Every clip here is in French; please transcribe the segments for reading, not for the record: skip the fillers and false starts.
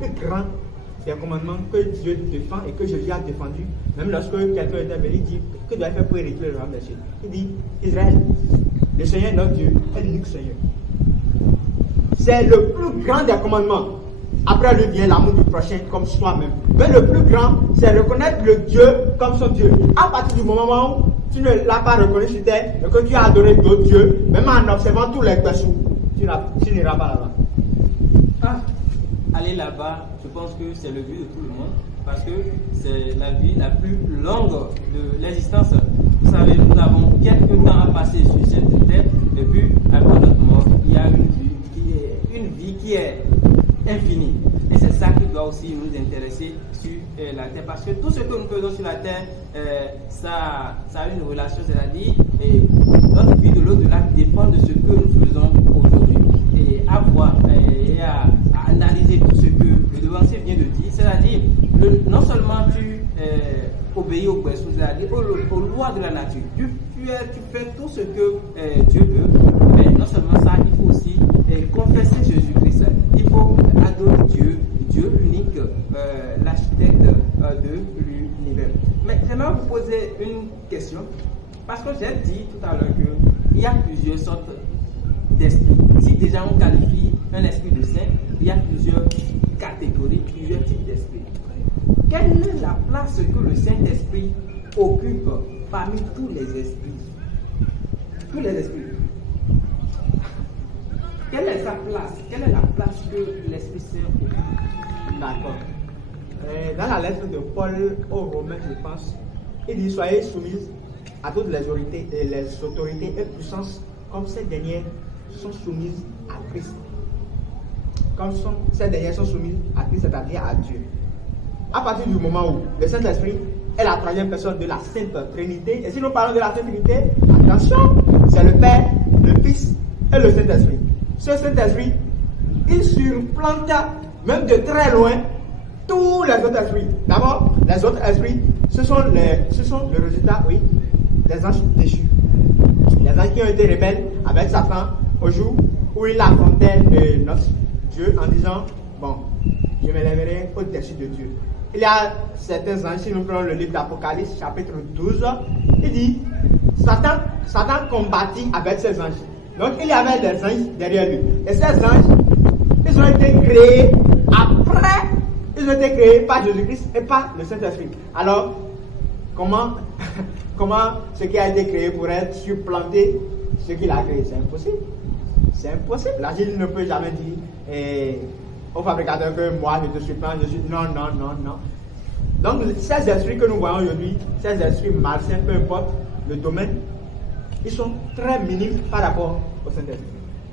plus grand des commandements que Dieu défend et que Jésus a défendu. Même lorsque quelqu'un est venu, il dit, que dois-je faire pour hériter le royaume des cieux? Il dit, Israël, le Seigneur notre Dieu est l'unique Seigneur. C'est le plus grand des commandements. Après lui vient l'amour du prochain comme soi-même. Mais le plus grand, c'est reconnaître le Dieu comme son Dieu. À partir du moment où tu ne l'as pas reconnu sur terre et que tu as adoré d'autres dieux, même en observant tous les questions, tu n'iras pas là-bas. Aller là-bas, je pense que c'est le but de tout le monde parce que c'est la vie la plus longue de l'existence. Vous savez, nous avons quelques temps à passer sur cette terre et puis après notre mort, il y a une vie qui est infinie. Et c'est ça qui doit aussi nous intéresser sur la terre parce que tout ce que nous faisons sur la terre, ça a une relation, c'est-à-dire notre vie de l'au-delà dépend de ce que nous faisons aujourd'hui. Et à voir et à analyser tout ce que le devancier vient de dire, c'est-à-dire non seulement tu obéis aux questions, c'est-à-dire aux lois de la nature, tu fais tout ce que Dieu veut, mais non seulement ça, il faut aussi confesser Jésus-Christ, il faut adorer Dieu unique, l'architecte de l'univers. Mais j'aimerais vous poser une question, parce que j'ai dit tout à l'heure qu'il y a plusieurs sortes d'esprits. Si déjà on qualifie un esprit de saint, il y a plusieurs catégories, plusieurs types d'esprits. Quelle est la place que le Saint-Esprit occupe parmi tous les esprits? Tous les esprits. Quelle est sa place? Quelle est la place que l'Esprit Saint occupe? D'accord. Dans la lettre de Paul aux Romains, je pense, il dit, soyez soumis à toutes les autorités et puissances comme ces dernières sont soumises à Christ. Comme ces dernières sont soumises à Christ, c'est-à-dire à Dieu. À partir du moment où le Saint-Esprit est la troisième personne de la Sainte Trinité, et si nous parlons de la Sainte Trinité, attention, c'est le Père, le Fils et le Saint-Esprit. Ce Saint-Esprit, il surplante même de très loin tous les autres esprits. D'abord, les autres esprits, ce sont le résultat, oui, des anges déchus. Les anges qui ont été rebelles avec Satan au jour où il affrontait notre Dieu en disant, bon, je m'élèverai au-dessus de Dieu. Il y a certains anges, si nous prenons le livre d'Apocalypse, chapitre 12, il dit, Satan combattit avec ses anges. Donc il y avait des anges derrière lui. Et ces anges, ils ont été créés après, ils ont été créés par Jésus-Christ et par le Saint-Esprit. Alors, comment ce qui a été créé pourrait supplanter ce qu'il a créé? C'est impossible. C'est impossible. La Bible ne peut jamais dire au fabricateur que moi je te supplante, non. Donc ces esprits que nous voyons aujourd'hui, ces esprits malsains, peu importe le domaine, ils sont très minimes par rapport au Saint-Esprit.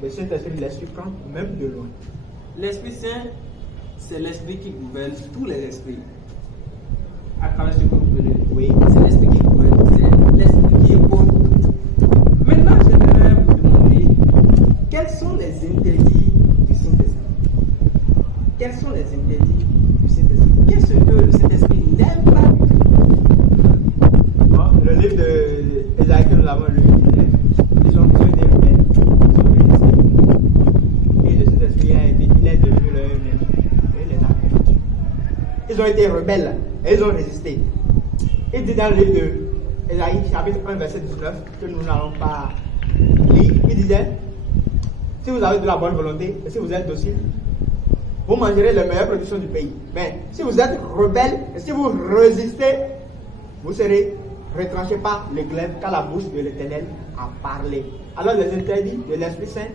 Le Saint-Esprit les surprend même de loin. L'Esprit Saint, c'est l'Esprit qui gouverne tous les esprits. À travers ce que vous venez. Oui, c'est l'Esprit qui gouverne, c'est l'Esprit qui épaule. Maintenant, j'aimerais vous demander quels sont les interdits du Saint-Esprit. Quels sont les interdits du Saint-Esprit? Qu'est-ce que le Saint-Esprit n'aime pas? Bon, le livre d'Ésaïe que nous avons lu, ils ont tué des rebelles, ils ont résisté. Et le Saint-Esprit il est devenu leur ennemi. Et les a combattus. Ils ont été rebelles et ils ont résisté. Il dit dans le livre d'Ésaïe, chapitre 1, verset 19, que nous n'allons pas lire, il disait, si vous avez de la bonne volonté et si vous êtes docile, vous mangerez les meilleures productions du pays. Mais si vous êtes rebelle et si vous résistez, vous serez retranchés par le glaive, car la bouche de l'Éternel a parlé. Alors les interdits de l'Esprit Saint,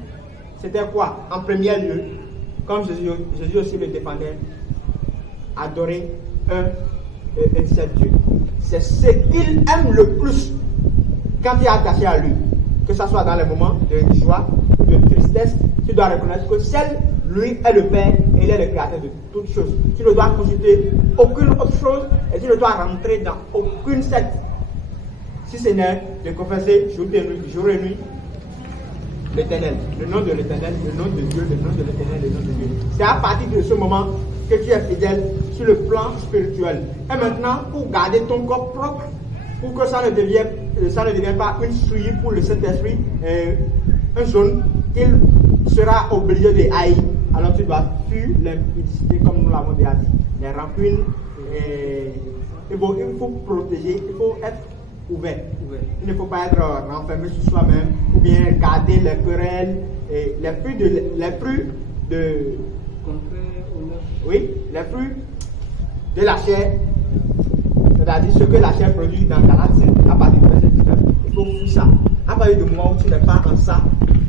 c'était quoi? En premier lieu, comme Jésus aussi le défendait, adorer un seul Dieu. C'est ce qu'il aime le plus quand il est attaché à lui. Que ce soit dans les moments de joie ou de tristesse, tu dois reconnaître que seul lui est le Père et il est le Créateur de toutes choses. Tu ne dois consulter aucune autre chose et tu ne dois rentrer dans aucune secte. Si ce n'est de confesser jour et nuit l'Éternel, le nom de l'Éternel, le nom de Dieu, le nom de l'Éternel, le nom de Dieu. C'est à partir de ce moment que tu es fidèle sur le plan spirituel. Et maintenant, pour garder ton corps propre, pour que ça ne devienne pas une souillure pour le Saint-Esprit, un zone qu'il sera obligé de haïr, alors tu dois fuir l'impudicité, comme nous l'avons déjà dit. Les rancunes, il faut protéger, il faut être ouvert. Il ne faut pas être renfermé sur soi-même, ou bien garder les querelles, et les fruits de la chair, c'est-à-dire ce que la chair produit dans Galates 5, à partir du verset 19, il faut fuir ça. À partir du moment où tu n'es pas en ça,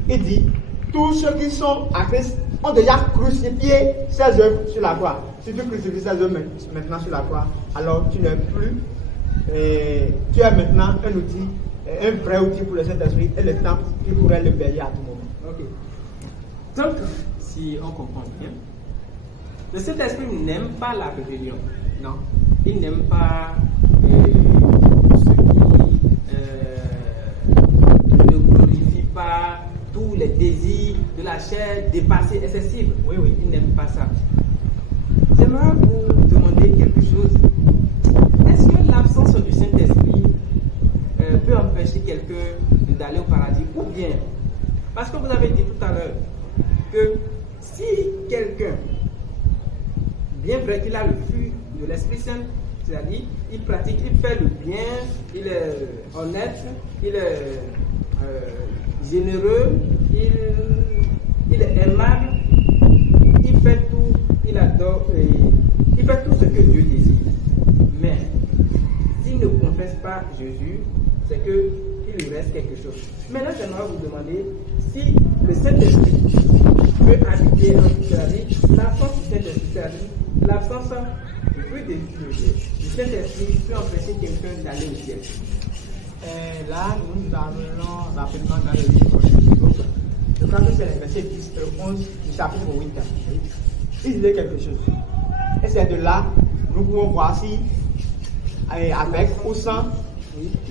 il dit, tous ceux qui sont à Christ ont déjà crucifié ses œuvres sur la croix. Si tu crucifies ses œuvres maintenant sur la croix, alors tu n'es plus, tu es maintenant un outil, un vrai outil pour le Saint-Esprit et le temps qui pourrait le bénir à tout moment. Ok. Donc, si on comprend bien, le Saint-Esprit n'aime pas la rébellion. Non. Il n'aime pas ceux qui ne glorifient pas tous les désirs de la chair dépassés, excessifs. Oui, il n'aime pas ça. J'aimerais vous demander quelque chose. Est-ce que l'absence du Saint-Esprit peut empêcher quelqu'un d'aller au paradis? Ou bien, parce que vous avez dit tout à l'heure que si quelqu'un, bien vrai qu'il a le fruit de l'Esprit Saint, c'est-à-dire il pratique, il fait le bien, il est honnête, il est généreux, il est aimable, il fait tout, il adore, il fait tout ce que Dieu désire. Mais s'il ne confesse pas Jésus, c'est qu'il lui reste quelque chose. Maintenant, j'aimerais vous demander si le Saint-Esprit peut habiter en vous, c'est-à-dire l'absence du Saint-Esprit, c'est-à-dire l'absence du fruit du Saint-Esprit peut empêcher quelqu'un d'aller au ciel. Là, nous allons rapidement dans le livre de Job. Je crois que c'est le verset 10 et 11 du chapitre 8. Il disait quelque chose. Et c'est de là, nous pouvons voir si, avec ou sans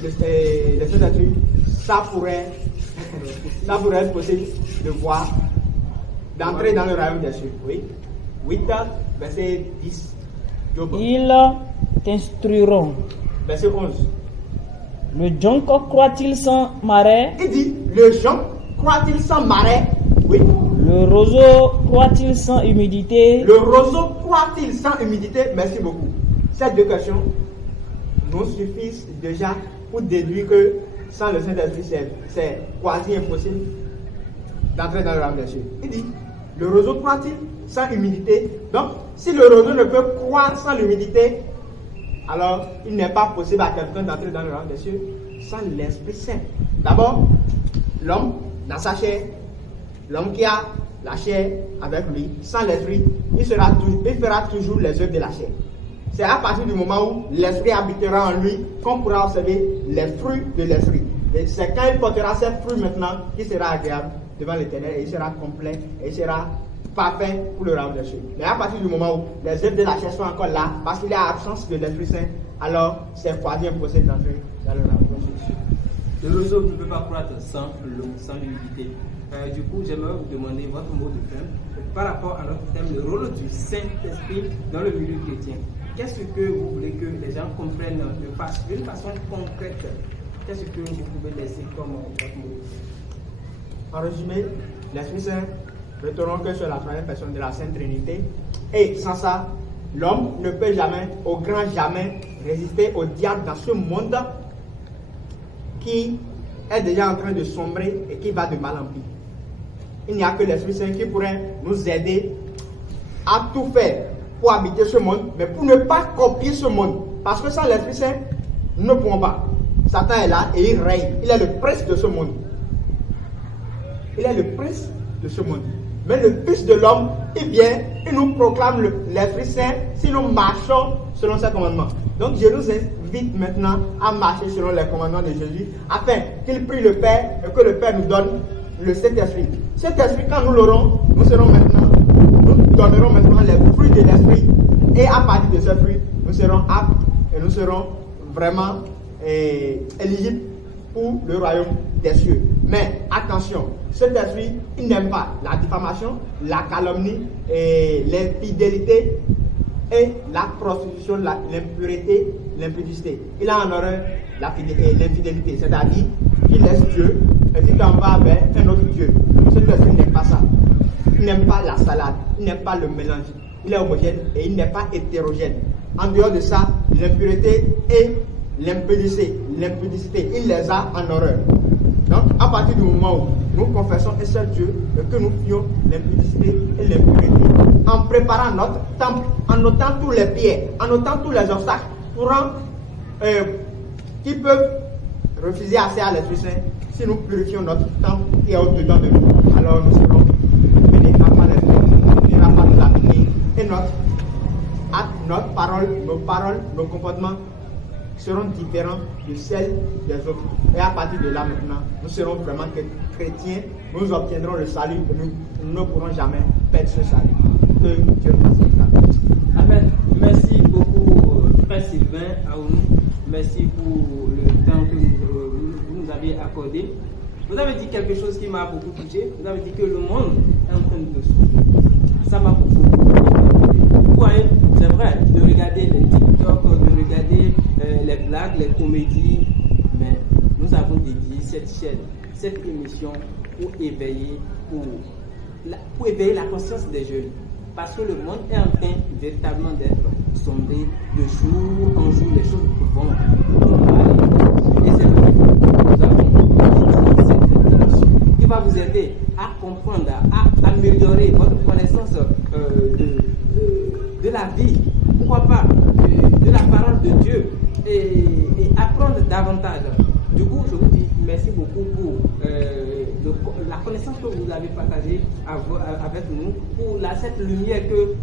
le Saint-Esprit, ça pourrait être possible de voir, d'entrer dans le royaume des cieux. Oui. 8, verset 10. Job. Ils t'instruiront. Verset 11. Le jonc croit-il sans marais? Il dit, le jonc croit-il sans marais? Oui. Le roseau croit-il sans humidité? Le roseau croit-il sans humidité? Merci beaucoup. Ces deux questions nous suffisent déjà pour déduire que sans le Saint-Esprit, c'est quasi impossible d'entrer dans le royaume des cieux. Il dit, le roseau croit-il sans humidité? Donc, si le roseau ne peut croître sans l'humidité, alors il n'est pas possible à quelqu'un d'entrer dans le royaume des cieux sans l'Esprit Saint. D'abord, l'homme dans sa chair, l'homme qui a la chair avec lui, sans l'Esprit, il fera toujours les œuvres de la chair. C'est à partir du moment où l'Esprit habitera en lui qu'on pourra observer les fruits de l'Esprit. Et c'est quand il portera ses fruits maintenant qu'il sera agréable devant l'Éternel et il sera complet et il sera parfait pour le royaume des cieux. Mais à partir du moment où les œuvres de la chair sont encore là, parce qu'il y a absence de l'Esprit Saint, alors c'est quasi impossible d'entrer dans le royaume des cieux. Le roseau ne peut pas croître sans l'eau, sans l'humidité. Du coup, j'aimerais vous demander votre mot de fin par rapport à notre thème, le rôle du Saint-Esprit dans le milieu chrétien. Qu'est-ce que vous voulez que les gens comprennent d'une façon concrète? Qu'est-ce que vous pouvez laisser comme votre mot de fin? En résumé, l'Esprit Saint retenons que sur la troisième personne de la Sainte Trinité. Et sans ça, l'homme ne peut jamais, au grand jamais, résister au diable dans ce monde qui est déjà en train de sombrer et qui va de mal en pire. Il n'y a que l'Esprit Saint qui pourrait nous aider à tout faire pour habiter ce monde, mais pour ne pas copier ce monde. Parce que sans l'Esprit Saint, nous ne pouvons pas. Satan est là et il règne. Il est le prince de ce monde. Il est le prince de ce monde. Mais le Fils de l'homme, il vient, il nous proclame l'Esprit Saint si nous marchons selon ses commandements. Donc je nous invite maintenant à marcher selon les commandements de Jésus, afin qu'il prie le Père et que le Père nous donne le Saint-Esprit. Cet esprit, quand nous l'aurons, nous donnerons maintenant les fruits de l'Esprit, et à partir de ces fruits, nous serons aptes et nous serons vraiment éligibles pour le royaume des cieux. Mais attention, cet esprit, il n'aime pas la diffamation, la calomnie, l'infidélité et la prostitution, l'impureté, l'impudicité. Il a en horreur l'infidélité, c'est-à-dire qu'il laisse Dieu et qu'il t'en va vers un autre Dieu. Cet esprit n'aime pas ça. Il n'aime pas la salade, il n'aime pas le mélange. Il est homogène et il n'est pas hétérogène. En dehors de ça, l'impureté et l'impudicité, il les a en horreur. Donc, à partir du moment où nous confessons un seul Dieu et que nous fuyons l'impudicité et l'impureté, en préparant notre temple, en ôtant tous les pieds, en ôtant tous les obstacles qui peuvent refuser accès à l'Esprit Saint, si nous purifions notre temple qui est au-dedans de nous, alors nous serons menés par l'Esprit, il ne viendra pas nous appliquer et notre parole, nos comportements seront différents de celles des autres. Et à partir de là maintenant, nous serons vraiment chrétiens, nous obtiendrons le salut et nous ne pourrons jamais perdre ce salut. Que Dieu nous fasse ça. Amen. Merci beaucoup, Frère Sylvain Aounou. Merci pour le temps que vous nous avez accordé. Vous avez dit quelque chose qui m'a beaucoup touché. Vous avez dit que le monde est en train de souffrir. Ça m'a beaucoup touché. Vous voyez, c'est vrai, de regarder les TikTok, de regarder les blagues, les comédies, mais nous avons dédié cette chaîne, cette émission pour éveiller la conscience des jeunes. Parce que le monde est en train véritablement d'être sombré de jour en jour, les choses vont mal. Et c'est le but que nous avons cette émission qui va vous aider à comprendre, à améliorer votre connaissance de la vie, pourquoi pas, de la parole de Dieu et apprendre davantage. Du coup, je vous dis merci beaucoup pour la connaissance que vous avez partagée avec nous, pour cette lumière que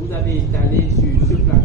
vous avez étalée sur ce plateau.